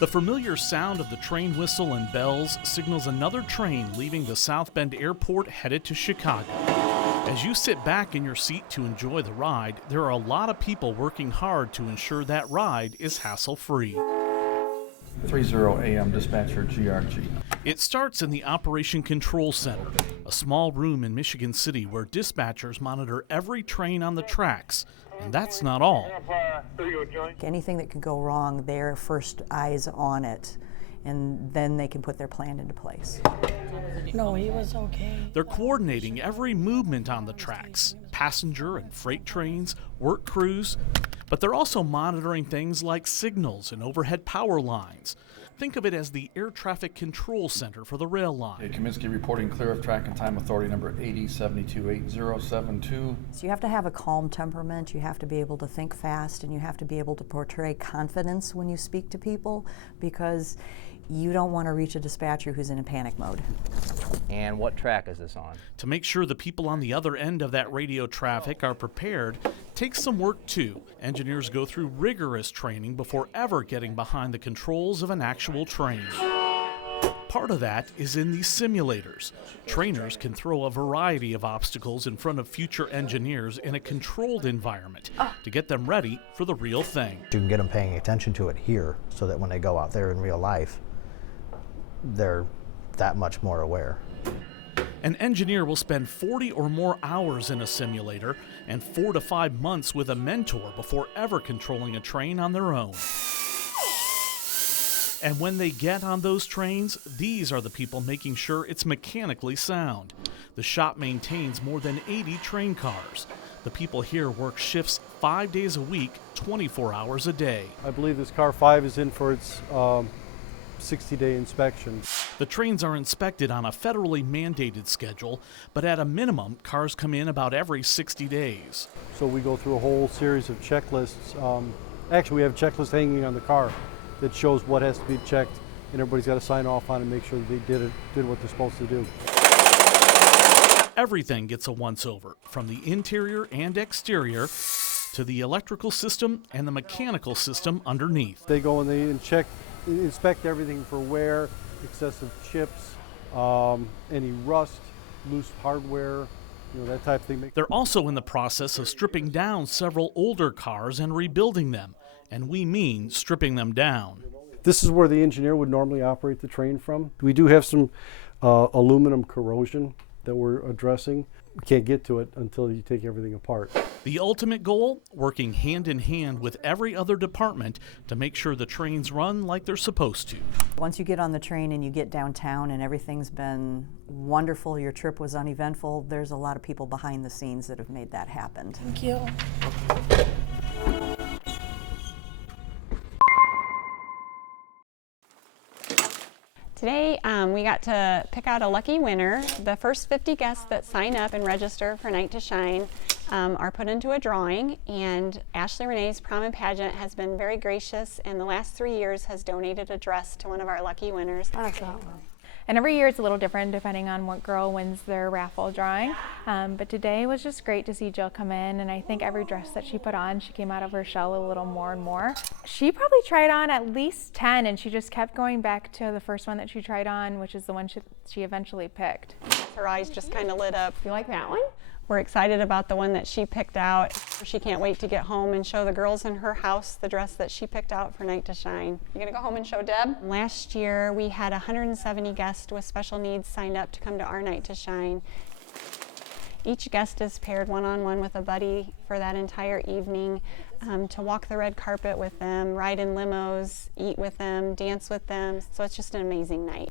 The familiar sound of the train whistle and bells signals another train leaving the South Bend Airport headed to Chicago. As you sit back in your seat to enjoy the ride, there are a lot of people working hard to ensure that ride is hassle-free. 30 AM dispatcher GRG. It starts in the Operation Control Center, a small room in Michigan City where dispatchers monitor every train on the tracks. And that's not all. Anything that could go wrong, they're first eyes on it, and then they can put their plan into place. No, he was okay. They're coordinating every movement on the tracks, passenger and freight trains, work crews, but they're also monitoring things like signals and overhead power lines. Think of it as the Air Traffic Control Center for the rail line. Kaminsky reporting clear of track and time authority number 80728072. So you have to have a calm temperament, you have to be able to think fast, and you have to be able to portray confidence when you speak to people, because you don't want to reach a dispatcher who's in a panic mode. And what track is this on? To make sure the people on the other end of that radio traffic are prepared takes some work too. Engineers go through rigorous training before ever getting behind the controls of an actual train. Part of that is in these simulators. Trainers can throw a variety of obstacles in front of future engineers in a controlled environment to get them ready for the real thing. You can get them paying attention to it here so that when they go out there in real life, they're that much more aware. An engineer will spend 40 or more hours in a simulator and 4 to 5 months with a mentor before ever controlling a train on their own. And when they get on those trains, these are the people making sure it's mechanically sound. The shop maintains more than 80 train cars. The people here work shifts 5 days a week, 24 hours a day. I believe this car 5 is in for its 60-day inspection. The trains are inspected on a federally mandated schedule, but at a minimum, cars come in about every 60 days. So we go through a whole series of checklists. Actually, we have checklists hanging on the car that shows what has to be checked, and everybody's got to sign off on it and make sure that they did what they're supposed to do. Everything gets a once-over, from the interior and exterior to the electrical system and the mechanical system underneath. They go and they inspect everything for wear, excessive chips, any rust, loose hardware, that type of thing. They're also in the process of stripping down several older cars and rebuilding them, and we mean stripping them down. This is where the engineer would normally operate the train from. We do have some aluminum corrosion that we're addressing. We can't get to it until you take everything apart. The ultimate goal, working hand in hand with every other department to make sure the trains run like they're supposed to. Once you get on the train and you get downtown and everything's been wonderful, your trip was uneventful, there's a lot of people behind the scenes that have made that happen. Thank you. Today we got to pick out a lucky winner. The first 50 guests that sign up and register for Night to Shine are put into a drawing, and Ashley Renee's Prom and Pageant has been very gracious, and the last 3 years has donated a dress to one of our lucky winners. And every year it's a little different depending on what girl wins their raffle drawing. But today was just great to see Jill come in, and I think every dress that she put on, she came out of her shell a little more and more. She probably tried on at least 10, and she just kept going back to the first one that she tried on, which is the one she eventually picked. Her eyes just kind of lit up. You like that one? We're excited about the one that she picked out. She can't wait to get home and show the girls in her house the dress that she picked out for Night to Shine. You gonna go home and show Deb? Last year we had 170 guests with special needs signed up to come to our Night to Shine. Each guest is paired one-on-one with a buddy for that entire evening to walk the red carpet with them, ride in limos, eat with them, dance with them. So it's just an amazing night.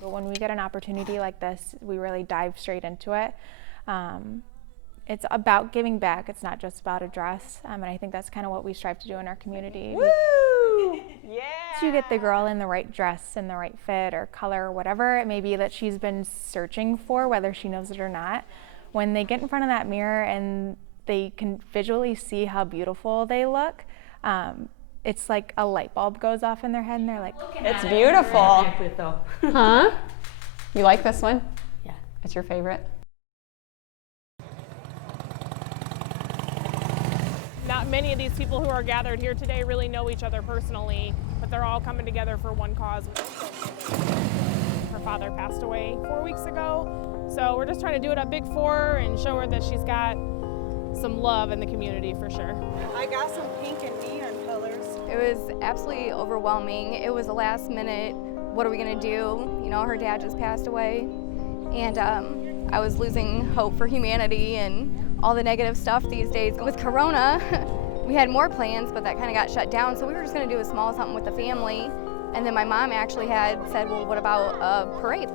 But when we get an opportunity like this, we really dive straight into it. It's about giving back. It's not just about a dress, and I think that's kind of what we strive to do in our community. Woo! Yeah! You get the girl in the right dress and the right fit or color or whatever it may be that she's been searching for, whether she knows it or not. When they get in front of that mirror and they can visually see how beautiful they look, it's like a light bulb goes off in their head and they're like, it's beautiful. Huh? You like this one? Yeah. It's your favorite? Not not many of these people who are gathered here today really know each other personally, but they're all coming together for one cause. Her father passed away 4 weeks ago, so we're just trying to do it up big for her and show her that she's got some love in the community for sure. I got some pink and neon colors. It was absolutely overwhelming. It was a last minute, what are we gonna do? You know, her dad just passed away, and I was losing hope for humanity and all the negative stuff these days. With Corona, we had more plans, but that kind of got shut down, so we were just gonna do a small something with the family. And then my mom actually had said, well, what about a parade?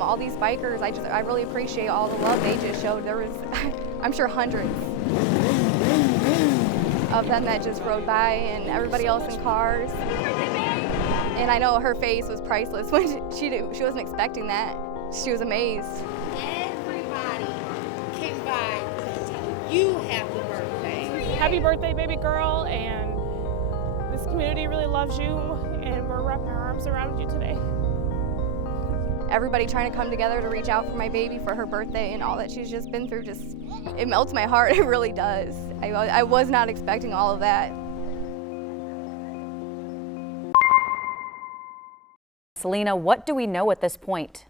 All these bikers, I really appreciate all the love they just showed. There was, I'm sure, hundreds of them that just rode by, and everybody else in cars. And I know her face was priceless when she wasn't expecting that. She was amazed. Everybody came by to tell you happy birthday. Happy birthday, baby girl, and this community really loves you, and we're wrapping our arms around you today. Everybody trying to come together to reach out for my baby for her birthday, and all that she's just been through, it melts my heart. It really does. I was not expecting all of that. Selena, what do we know at this point?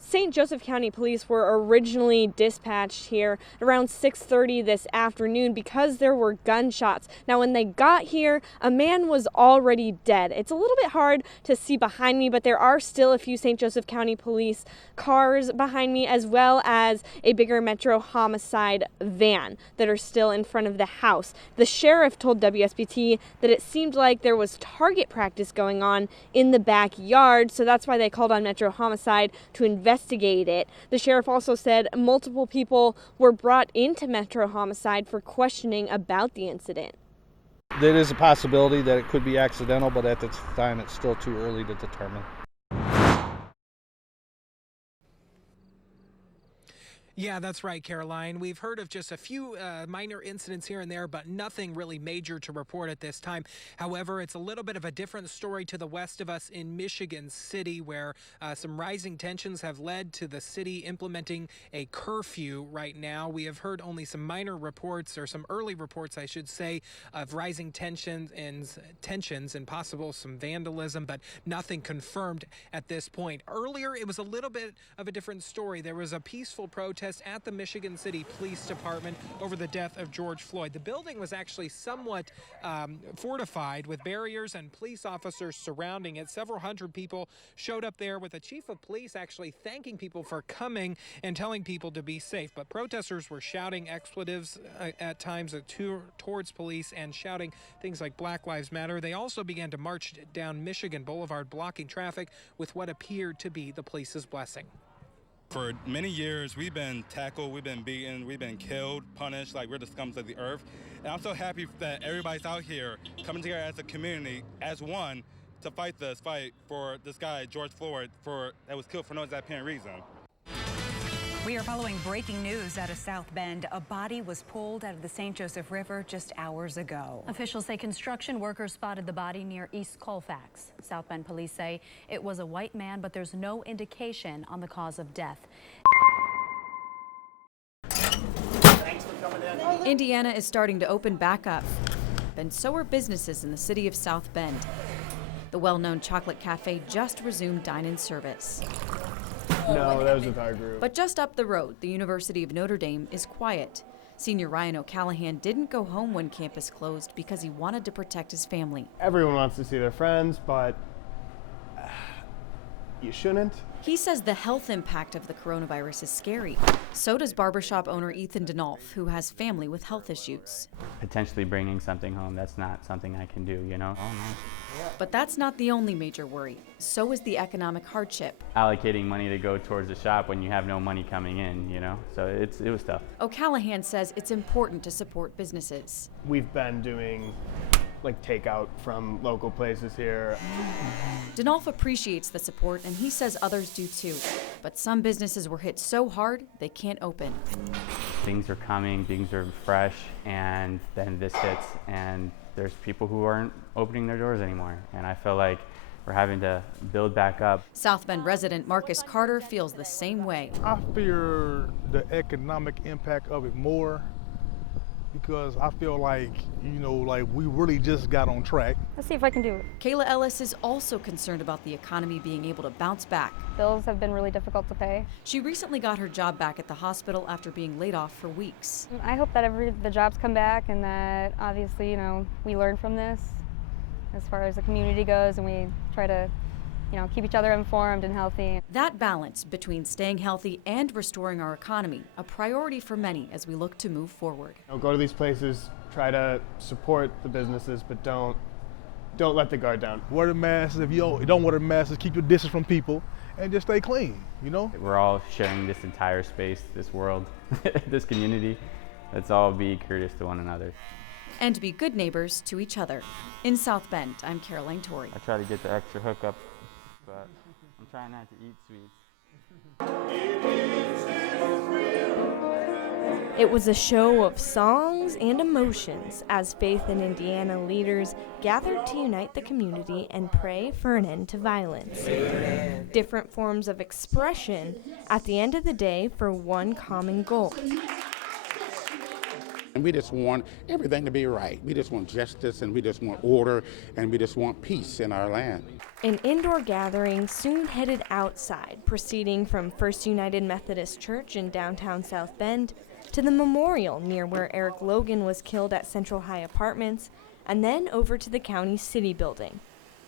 St. Joseph County Police were originally dispatched here around 6:30 this afternoon because there were gunshots. Now, when they got here, a man was already dead. It's a little bit hard to see behind me, but there are still a few St. Joseph County Police cars behind me, as well as a bigger Metro homicide van that are still in front of the house. The sheriff told WSBT that it seemed like there was target practice going on in the backyard, so that's why they called on Metro homicide to investigate it. The sheriff also said multiple people were brought into Metro homicide for questioning about the incident. There is a possibility that it could be accidental, but at this time it's still too early to determine. Yeah, that's right, Caroline. We've heard of just a few minor incidents here and there, but nothing really major to report at this time. However, it's a little bit of a different story to the west of us in Michigan City, where some rising tensions have led to the city implementing a curfew right now. We have heard only some minor reports, or some early reports, I should say, of rising tensions and possible some vandalism, but nothing confirmed at this point. Earlier, it was a little bit of a different story. There was a peaceful protest at the Michigan City Police Department over the death of George Floyd. The building was actually somewhat fortified with barriers and police officers surrounding it. Several hundred people showed up there, with the chief of police actually thanking people for coming and telling people to be safe. But protesters were shouting expletives at times towards police and shouting things like Black Lives Matter. They also began to march down Michigan Boulevard, blocking traffic with what appeared to be the police's blessing. For many years, we've been tackled, we've been beaten, we've been killed, punished, like we're the scums of the earth. And I'm so happy that everybody's out here coming together as a community, as one, to fight this fight for this guy, George Floyd, that was killed for no apparent reason. We are following breaking news out of South Bend. A body was pulled out of the St. Joseph River just hours ago. Officials say construction workers spotted the body near East Colfax. South Bend police say it was a white man, but there's no indication on the cause of death. Indiana is starting to open back up, and so are businesses in the city of South Bend. The well-known chocolate cafe just resumed dine-in service. No, that was with our group. But just up the road, the University of Notre Dame is quiet. Senior Ryan O'Callahan didn't go home when campus closed because he wanted to protect his family. Everyone wants to see their friends, but you shouldn't. He says the health impact of the coronavirus is scary. So does barbershop owner Ethan Denolf, who has family with health issues. Potentially bringing something home, that's not something I can do, you know? Oh, no. But that's not the only major worry. So is the economic hardship. Allocating money to go towards the shop when you have no money coming in, you know? So it was tough. O'Callahan says it's important to support businesses. We've been doing like takeout from local places here. Denolf appreciates the support, and he says others do too. But some businesses were hit so hard they can't open. Things are coming, things are fresh, and then this hits, and there's people who aren't opening their doors anymore. And I feel like we're having to build back up. South Bend resident Marcus Carter feels the same way. I fear the economic impact of it more because I feel like, like we really just got on track. Let's see if I can do it. Kayla Ellis is also concerned about the economy being able to bounce back. Bills have been really difficult to pay. She recently got her job back at the hospital after being laid off for weeks. I hope that the jobs come back and that obviously, we learn from this as far as the community goes and we try to keep each other informed and healthy. That balance between staying healthy and restoring our economy, a priority for many as we look to move forward. Go to these places, try to support the businesses, but don't let the guard down. Wear the masks. If you don't wear the masks, keep your distance from people and just stay clean, We're all sharing this entire space, this world, this community. Let's all be courteous to one another. And be good neighbors to each other. In South Bend, I'm Caroline Torrey. I try to get the extra hookup, but I'm trying not to eat sweets. It was a show of songs and emotions as Faith in Indiana leaders gathered to unite the community and pray for an end to violence. Amen. Different forms of expression at the end of the day for one common goal. And we just want everything to be right. We just want justice, and we just want order, and we just want peace in our land. An indoor gathering soon headed outside, proceeding from First United Methodist Church in downtown South Bend to the memorial near where Eric Logan was killed at Central High Apartments, and then over to the county city building.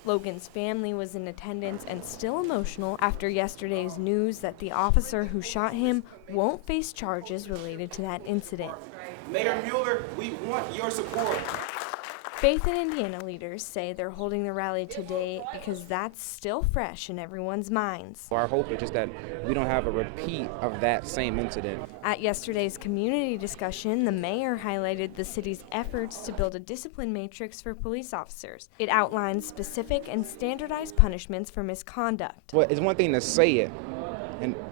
Logan's family was in attendance and still emotional after yesterday's news that the officer who shot him won't face charges related to that incident. Mayor Mueller, we want your support. Faith in Indiana leaders say they're holding the rally today because that's still fresh in everyone's minds. Our hope is just that we don't have a repeat of that same incident. At yesterday's community discussion, the mayor highlighted the city's efforts to build a discipline matrix for police officers. It outlines specific and standardized punishments for misconduct. Well, it's one thing to say it,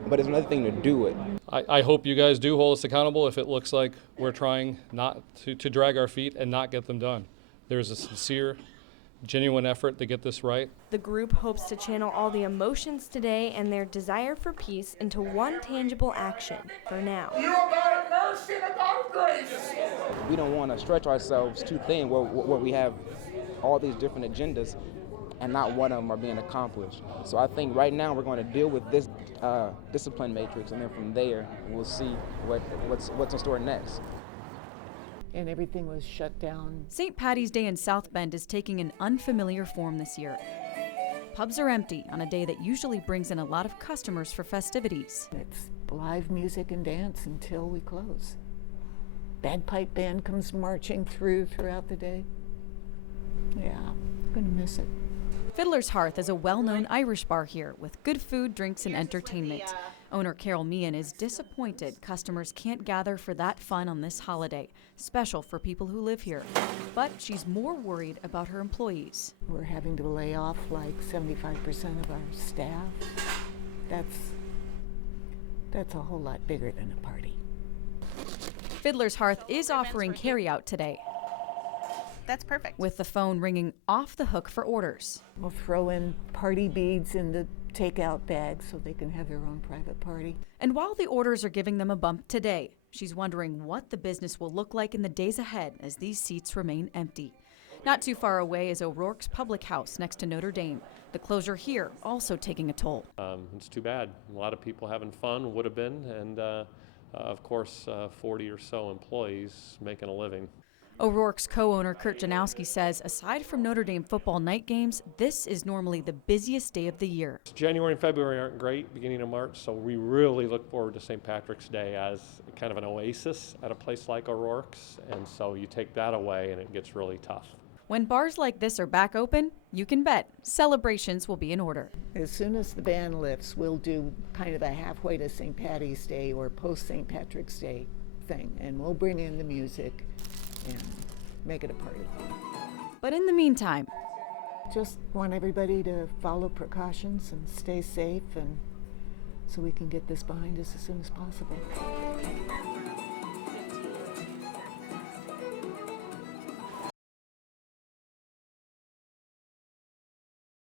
but it's another thing to do it. I hope you guys do hold us accountable if it looks like we're trying not to drag our feet and not get them done. There's a sincere, genuine effort to get this right. The group hopes to channel all the emotions today and their desire for peace into one tangible action for now. You're a God of mercy and a God of grace. We don't want to stretch ourselves too thin where we have all these different agendas and not one of them are being accomplished. So I think right now we're going to deal with this discipline matrix, and then from there we'll see what's in store next. And everything was shut down. St. Patty's Day in South Bend is taking an unfamiliar form this year. Pubs are empty on a day that usually brings in a lot of customers for festivities. It's live music and dance until we close. Bagpipe band comes marching throughout the day. Yeah, I'm gonna miss it. Fiddler's Hearth is a well-known Irish bar here with good food, drinks, and entertainment. Owner Carol Meehan is disappointed customers can't gather for that fun on this holiday, special for people who live here. But she's more worried about her employees. We're having to lay off like 75% of our staff. That's a whole lot bigger than a party. Fiddler's Hearth is offering carry-out today. That's perfect. With the phone ringing off the hook for orders. We'll throw in party beads in the takeout bags so they can have their own private party. And while the orders are giving them a bump today, she's wondering what the business will look like in the days ahead as these seats remain empty. Not too far away is O'Rourke's Public House next to Notre Dame. The closure here also taking a toll. It's too bad. A lot of people having fun, would have been, and of course 40 or so employees making a living. O'Rourke's co-owner Kurt Janowski says aside from Notre Dame football night games, this is normally the busiest day of the year. January and February aren't great, beginning of March, so we really look forward to St. Patrick's Day as kind of an oasis at a place like O'Rourke's, and so you take that away and it gets really tough. When bars like this are back open, you can bet celebrations will be in order. As soon as the ban lifts, we'll do kind of a halfway to St. Patty's Day or post-St. Patrick's Day thing, and we'll bring in the music and make it a party. But in the meantime, just want everybody to follow precautions and stay safe, and so we can get this behind us as soon as possible.